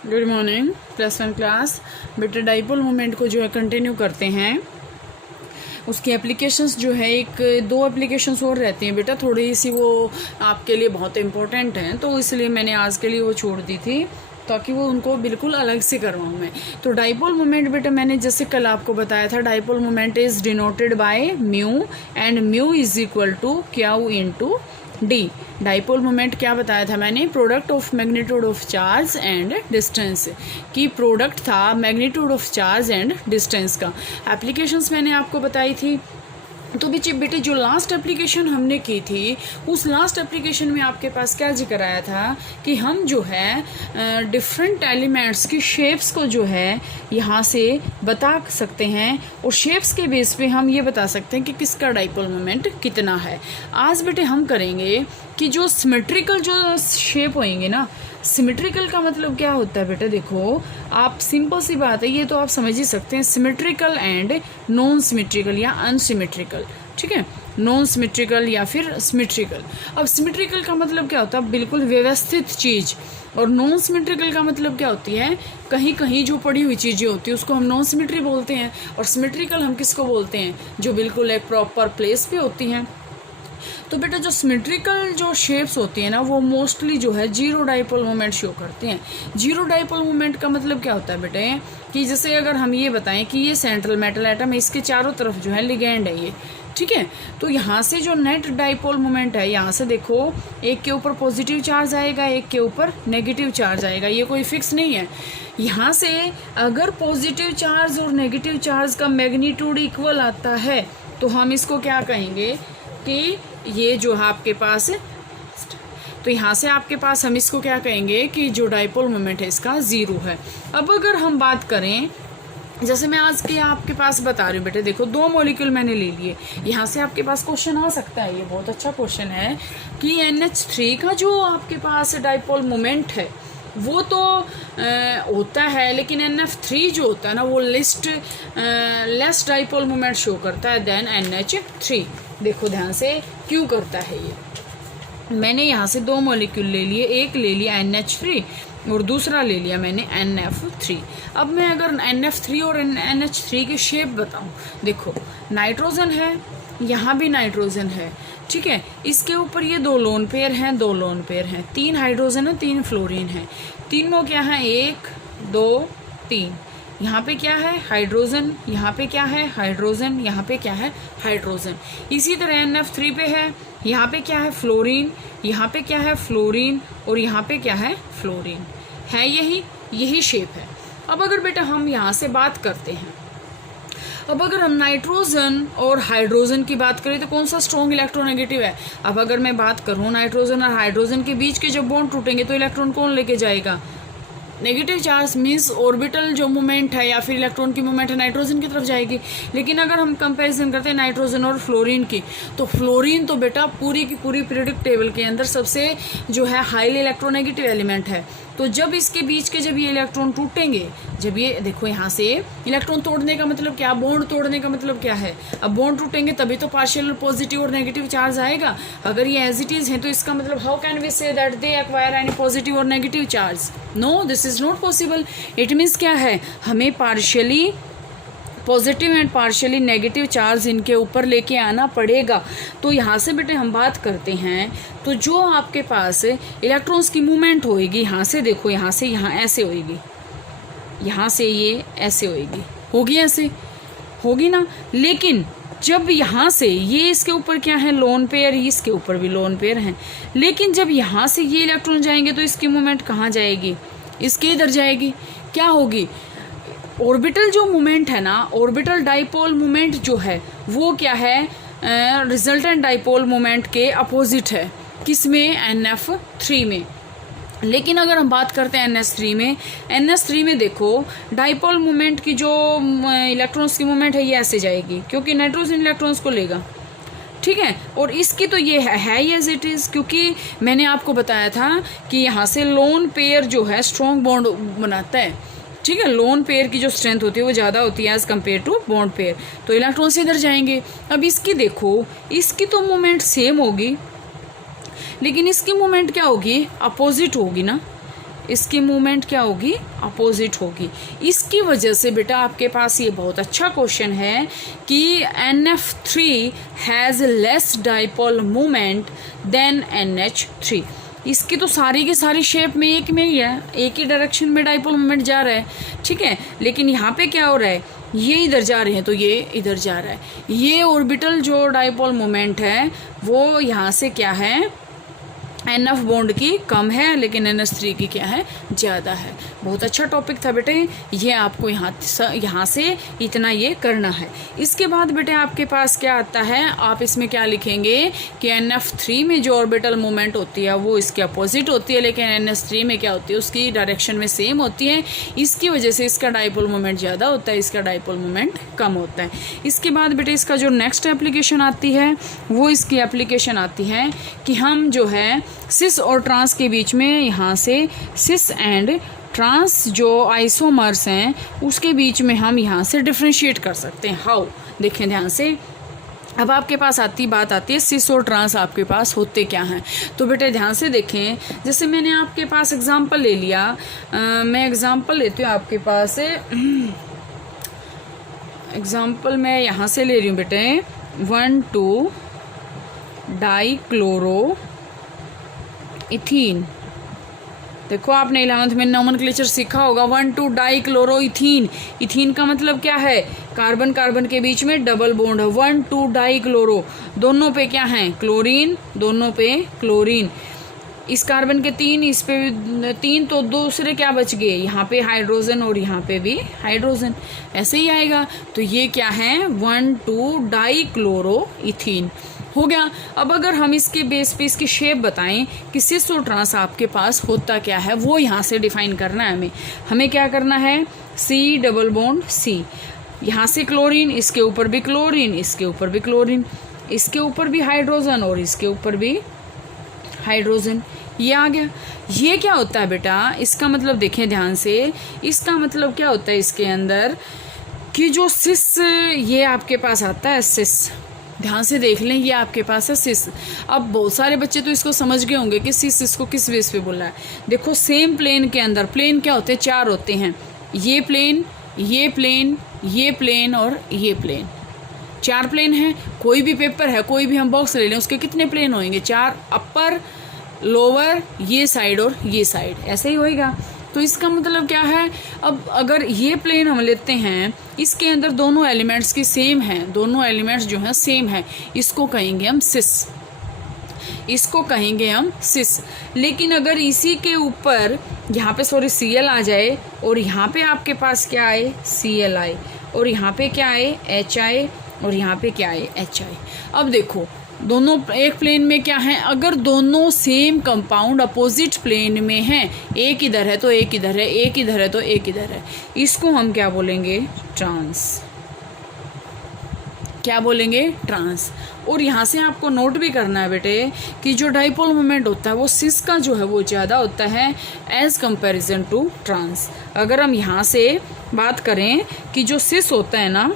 Good morning +1 class. बेटा dipole moment को जो है कंटिन्यू करते हैं। उसकी एप्लीकेशंस जो है दो एप्लीकेशंस और रहती हैं बेटा, थोड़ी सी वो आपके लिए बहुत इंपॉर्टेंट हैं, तो इसलिए मैंने आज के लिए वो छोड़ दी थी ताकि वो उनको बिल्कुल अलग से करवाऊँ मैं। तो डाइपोल मोमेंट बेटा मैंने जैसे कल आपको बताया था, dipole moment is denoted by mu and mu is equal to q into d. Dipole moment क्या बताया था मैंने, product of magnitude of charge and distance की प्रोडक्ट था magnitude of charge and distance का। एप्लीकेशंस मैंने आपको बताई थी। तो बेटे जो लास्ट एप्लीकेशन हमने की थी, उस लास्ट एप्लीकेशन में आपके पास क्या जिक्र आया था कि हम जो है डिफरेंट एलिमेंट्स की शेप्स को जो है यहाँ से बता सकते हैं, और शेप्स के बेस पे हम ये बता सकते हैं कि किसका डाइपोल मोमेंट कितना है। आज बेटे हम करेंगे कि जो सिमेट्रिकल जो शेप होंगे ना, सिमेट्रिकल का मतलब क्या होता है बेटा, देखो आप सिंपल सी बात है, ये तो आप समझ ही सकते हैं, सिमेट्रिकल एंड नॉन सिमेट्रिकल या अनसिमेट्रिकल, ठीक है, नॉन सिमेट्रिकल या फिर सिमेट्रिकल। अब सिमेट्रिकल का मतलब क्या होता है, बिल्कुल व्यवस्थित चीज़, और नॉन सिमेट्रिकल का मतलब क्या होती है, कहीं कहीं जो पड़ी हुई चीज़ें होती है उसको हम नॉन सिमेट्री बोलते हैं, और सिमेट्रिकल हम किसको बोलते हैं, जो बिल्कुल एक प्रॉपर प्लेस पे होती हैं। तो बेटा जो सिमेट्रिकल जो शेप्स होती हैं ना, वो मोस्टली जो है जीरो डाइपोल मोमेंट शो करते हैं। जीरो डाइपोल मोमेंट का मतलब क्या होता है बेटे, कि जैसे अगर हम ये बताएं कि ये सेंट्रल मेटल एटम है, इसके चारों तरफ जो है लिगेंड है ये, ठीक है, तो यहाँ से जो नेट डाइपोल मोमेंट है, यहाँ से देखो एक के ऊपर पॉजिटिव चार्ज आएगा, एक के ऊपर नेगेटिव चार्ज आएगा, ये कोई फिक्स नहीं है। यहाँ से अगर पॉजिटिव चार्ज और नेगेटिव चार्ज का मैग्नीट्यूड इक्वल आता है तो हम इसको क्या कहेंगे कि ये जो है आपके पास, तो यहाँ से आपके पास हम इसको क्या कहेंगे कि जो डाइपोल मोमेंट है इसका ज़ीरो है। अब अगर हम बात करें, जैसे मैं आज के आपके पास बता रही हूँ बेटे, देखो दो मॉलिक्यूल मैंने ले लिए, यहाँ से आपके पास क्वेश्चन आ सकता है, ये बहुत अच्छा क्वेश्चन है कि NH3 का जो आपके पास डाइपोल मोमेंट है वो तो होता है, लेकिन NF3 जो होता है ना, वो लेस डाइपोल मोमेंट शो करता है देन NH3। देखो ध्यान से क्यों करता है ये, मैंने यहाँ से दो मॉलिक्यूल ले लिए, एक ले लिया NH3 और दूसरा ले लिया मैंने NF3। अब मैं अगर NF3 और NH3 की शेप बताऊँ, देखो नाइट्रोजन है, यहाँ भी नाइट्रोजन है, ठीक है, इसके ऊपर ये दो लोन पेयर हैं, दो लोन पेयर हैं, तीन हाइड्रोजन है, तीन फ्लोरीन है, तीनों क्या है, 1 2 3, यहाँ पे क्या है हाइड्रोजन, यहाँ पे क्या है हाइड्रोजन, यहाँ पे क्या है हाइड्रोजन। इसी तरह NF3 पे है, यहाँ पे क्या है फ्लोरीन, यहाँ पे क्या है फ्लोरीन, और यहाँ पे क्या है फ्लोरीन है, यही शेप है। अब अगर बेटा हम यहाँ से बात करते हैं, अब अगर हम नाइट्रोजन और हाइड्रोजन की बात करें तो कौन सा स्ट्रॉन्ग इलेक्ट्रोनेगेटिव है। अब अगर मैं बात करूँ नाइट्रोजन और हाइड्रोजन के बीच के जब बॉन्ड टूटेंगे तो इलेक्ट्रॉन कौन लेके जाएगा, नेगेटिव चार्ज, मीन्स ऑर्बिटल जो मूवमेंट है या फिर इलेक्ट्रॉन की मूवमेंट है नाइट्रोजन की तरफ जाएगी। लेकिन अगर हम कंपैरिजन करते हैं नाइट्रोजन और फ्लोरीन की, तो फ्लोरीन तो बेटा पूरी की पूरी पीरियोडिक टेबल के अंदर सबसे जो है हाईली इलेक्ट्रोनेगेटिव एलिमेंट है। तो जब इसके बीच के जब ये इलेक्ट्रॉन टूटेंगे, जब ये देखो यहाँ से इलेक्ट्रॉन तोड़ने का मतलब क्या, बॉन्ड तोड़ने का मतलब क्या है, अब बॉन्ड टूटेंगे तभी तो पार्शियल पॉजिटिव और नेगेटिव चार्ज आएगा। अगर ये एज इट इज है तो इसका मतलब how can we say that they acquire any positive और negative charge, no this is not possible. It means क्या है, हमें partially positive and partially negative charge इनके ऊपर लेके आना पड़ेगा। तो यहाँ से बेटे हम बात करते हैं, तो जो आपके पास इलेक्ट्रॉन्स की मूवमेंट होएगी, यहाँ से देखो, यहाँ से यहाँ ऐसे होएगी, यहाँ से ये ऐसे होगी ऐसे होगी ना। लेकिन जब यहाँ से ये इसके ऊपर क्या है लोन पेयर, इसके ऊपर भी लोन पेयर हैं, लेकिन जब यहाँ से ये इलेक्ट्रॉन जाएंगे तो इसकी मूवमेंट कहाँ जाएगी, इसके इधर जाएगी, क्या होगी, ऑर्बिटल जो मूवमेंट है ना, ऑर्बिटल डाइपोल मूवमेंट जो है वो क्या है, रिजल्टेंट डाइपोल मूवमेंट के अपोजिट है, किसमें, NF3 में। लेकिन अगर हम बात करते हैं NH3 में देखो डाइपोल मूवमेंट की जो इलेक्ट्रॉन्स की मूवमेंट है ये ऐसे जाएगी, क्योंकि नाइट्रोजन इलेक्ट्रॉन्स को लेगा, ठीक है, और इसकी तो ये है ही एज इट इज़, क्योंकि मैंने आपको बताया था कि यहाँ से लोन पेयर जो है स्ट्रॉन्ग बॉन्ड बनाता है, ठीक है, लोन पेयर की जो स्ट्रेंथ होती है वो ज़्यादा होती है as compare to bond pair, तो इलेक्ट्रॉन से इधर जाएंगे। अब इसकी देखो, इसकी तो मूवमेंट सेम होगी, लेकिन इसकी मूवमेंट क्या होगी, अपोजिट होगी ना, इसकी मूवमेंट क्या होगी, अपोजिट होगी। इसकी वजह से बेटा आपके पास ये बहुत अच्छा क्वेश्चन है कि NF3 has less dipole movement than NH3। इसकी तो सारी की सारी शेप में एक में ही है, एक ही डायरेक्शन में डाइपोल मूवमेंट जा रहा है, ठीक है। लेकिन यहाँ पे क्या हो रहा है, ये इधर जा रहे हैं तो ये इधर जा रहा है। ये ऑर्बिटल जो डाइपोल मोमेंट है वो यहाँ से क्या है, NF बॉन्ड की कम है, लेकिन NH3 की क्या है, ज़्यादा है। बहुत अच्छा टॉपिक था बेटे, ये आपको यहाँ से इतना ये करना है। इसके बाद बेटे आपके पास क्या आता है, आप इसमें क्या लिखेंगे कि NF3 में जो ऑर्बिटल मोमेंट होती है वो इसके अपोजिट होती है, लेकिन NH3 में क्या होती है, उसकी डायरेक्शन में सेम होती है। इसकी वजह से इसका डाइपोल मोमेंट ज़्यादा होता है, इसका डाइपोल मोमेंट कम होता है। इसके बाद बेटे इसका जो नेक्स्ट एप्लीकेशन आती है वो इसकी एप्लीकेशन आती है कि हम जो है सिस और ट्रांस के बीच में, यहाँ से सिस एंड ट्रांस जो आइसोमर्स हैं उसके बीच में हम यहाँ से डिफ्रेंशिएट कर सकते हैं। हाउ, देखें ध्यान से। अब आपके पास बात आती है सिस और ट्रांस आपके पास होते क्या हैं। तो बेटे ध्यान से देखें, जैसे मैंने आपके पास एग्जांपल ले लिया, मैं एग्जांपल लेती हूँ आपके पास एग्जांपल मैं यहाँ से ले रही हूँ बेटे 1,2 डाइक्लोरो इथीन। देखो आपने 11th में नोमेनक्लेचर सीखा होगा, 1,2 डाइक्लोरो इथीन। इथीन का मतलब क्या है, कार्बन कार्बन के बीच में डबल बॉन्ड है। 1,2 डाइक्लोरो, दोनों पे क्या है, क्लोरीन, दोनों पे क्लोरीन। इस कार्बन के 3, इस पे 3, तो दूसरे क्या बच गए, यहाँ पे हाइड्रोजन और यहाँ पे भी हाइड्रोजन, ऐसे ही आएगा। तो ये क्या है, 1,2 डाइक्लोरो इथीन हो गया। अब अगर हम इसके बेस पे इसकी शेप बताएं कि सिस और ट्रांस आपके पास होता क्या है, वो यहाँ से डिफाइन करना है हमें क्या करना है, C डबल बॉन्ड C, यहाँ से क्लोरीन, इसके ऊपर भी क्लोरीन, इसके ऊपर भी क्लोरीन, इसके ऊपर भी हाइड्रोजन और इसके ऊपर भी हाइड्रोजन, ये आ गया। ये क्या होता है बेटा, इसका मतलब देखें ध्यान से, इसका मतलब क्या होता है इसके अंदर कि जो सिस ये आपके पास आता है, सिस, ध्यान से देख लें, ये आपके पास है सिस। अब बहुत सारे बच्चे तो इसको समझ गए होंगे कि सिस इसको किस बेस पे बोला है। देखो सेम प्लेन के अंदर, प्लेन क्या होते हैं, 4 होते हैं, ये प्लेन, ये प्लेन, ये प्लेन और ये प्लेन, 4 प्लेन हैं। कोई भी पेपर है, कोई भी हम बॉक्स ले लें, उसके कितने प्लेन होंगे, 4, अपर, लोअर, ये साइड और ये साइड, ऐसे ही होएगा। तो इसका मतलब क्या है, अब अगर ये प्लेन हम लेते हैं, इसके अंदर दोनों एलिमेंट्स की सेम हैं, दोनों एलिमेंट्स जो हैं सेम है, इसको कहेंगे हम सिस, इसको कहेंगे हम सिस। लेकिन अगर इसी के ऊपर यहाँ पे Cl आ जाए और यहाँ पे आपके पास क्या आए, Cl आए, और यहाँ पे क्या आए, H आए, और यहाँ पे क्या आए, H आए। अब देखो दोनों एक प्लेन में क्या है, अगर दोनों सेम कंपाउंड अपोजिट प्लेन में हैं, एक इधर है तो एक इधर है, एक इधर है तो एक इधर है, इसको हम क्या बोलेंगे, ट्रांस, क्या बोलेंगे, ट्रांस। और यहाँ से आपको नोट भी करना है बेटे कि जो डाइपोल मोमेंट होता है वो सिस का जो है वो ज़्यादा होता है एज कंपैरिजन टू ट्रांस। अगर हम यहाँ से बात करें कि जो सिस होता है ना,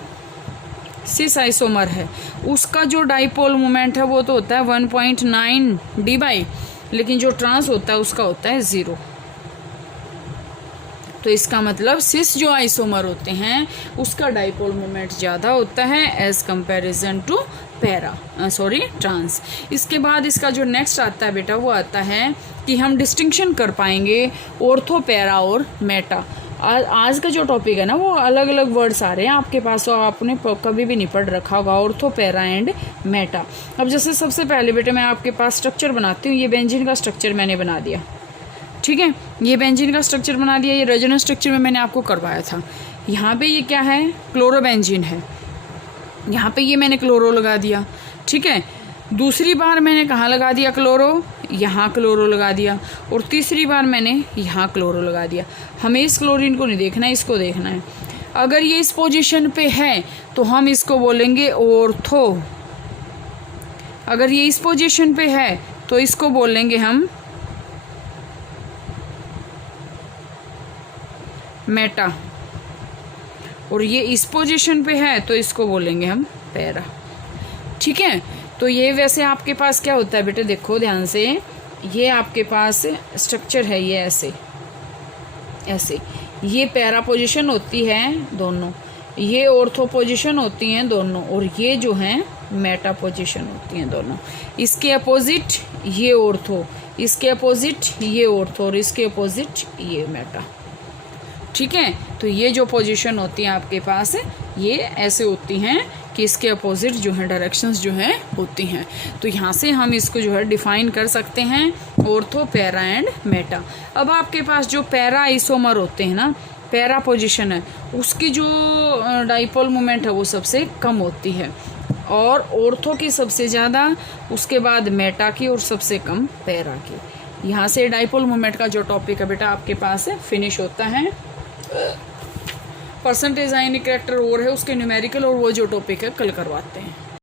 सिस आइसोमर है, उसका जो डाइपोल मोमेंट है वो तो होता है 1.9 डी/, लेकिन जो ट्रांस होता है उसका होता है 0। तो इसका मतलब सिस जो आइसोमर होते हैं उसका डाइपोल मोमेंट ज़्यादा होता है एज कंपैरिजन टू ट्रांस। इसके बाद इसका जो नेक्स्ट आता है बेटा वो आता है कि हम डिस्टिंक्शन कर पाएंगे ऑर्थो, पैरा और मेटा। आज का जो टॉपिक है ना वो अलग अलग वर्ड्स आ रहे हैं आपके पास, और आपने कभी भी नहीं पढ़ रखा होगा, ऑर्थो, पैरा एंड मेटा। अब जैसे सबसे पहले बेटे मैं आपके पास स्ट्रक्चर बनाती हूँ, ये बेंजीन का स्ट्रक्चर मैंने बना दिया, ठीक है, ये बेंजीन का स्ट्रक्चर बना दिया, ये रेजोनेंस स्ट्रक्चर में मैंने आपको करवाया था। यहाँ पे ये क्या है, क्लोरोबेंजीन है, यहाँ पे ये मैंने क्लोरो लगा दिया, ठीक है। दूसरी बार मैंने कहाँ लगा दिया क्लोरो, यहाँ क्लोरो लगा दिया, और तीसरी बार मैंने यहाँ क्लोरो लगा दिया। हमें इस क्लोरीन को नहीं देखना है, इसको देखना है। अगर ये इस पोजीशन पे है तो हम इसको बोलेंगे ऑर्थो, अगर ये इस पोजीशन पे है तो इसको बोलेंगे हम मेटा, और ये इस पोजीशन पे है तो इसको बोलेंगे हम पैरा, ठीक है। तो ये वैसे आपके पास क्या होता है बेटे, देखो ध्यान से, ये आपके पास स्ट्रक्चर है, ये ऐसे, ऐसे। ये पैरा पोजीशन होती है दोनों, ये ऑर्थो पोजीशन होती हैं दोनों, और ये जो हैं मेटा पोजीशन होती हैं दोनों। इसके अपोजिट ये ऑर्थो, इसके अपोजिट ये ऑर्थो, और इसके अपोजिट ये मेटा। ठीक है, तो ये जो पोजीशन होती है आपके पास ये ऐसे होती हैं कि इसके अपोजिट जो है डायरेक्शंस जो है होती हैं। तो यहाँ से हम इसको जो है डिफाइन कर सकते हैं, ऑर्थो, पैरा एंड मेटा। अब आपके पास जो पैरा आइसोमर होते हैं ना, पैरा पोजीशन है, उसकी जो डाइपोल मोमेंट है वो सबसे कम होती है, और ऑर्थो की सबसे ज़्यादा, उसके बाद मेटा की, और सबसे कम पैरा की। यहाँ से डाइपोल मोमेंट का जो टॉपिक है बेटा आपके पास फिनिश होता है। परसेंटेज आयनिक करैक्टर और है उसके न्यूमेरिकल, और वो जो टॉपिक है कल करवाते हैं।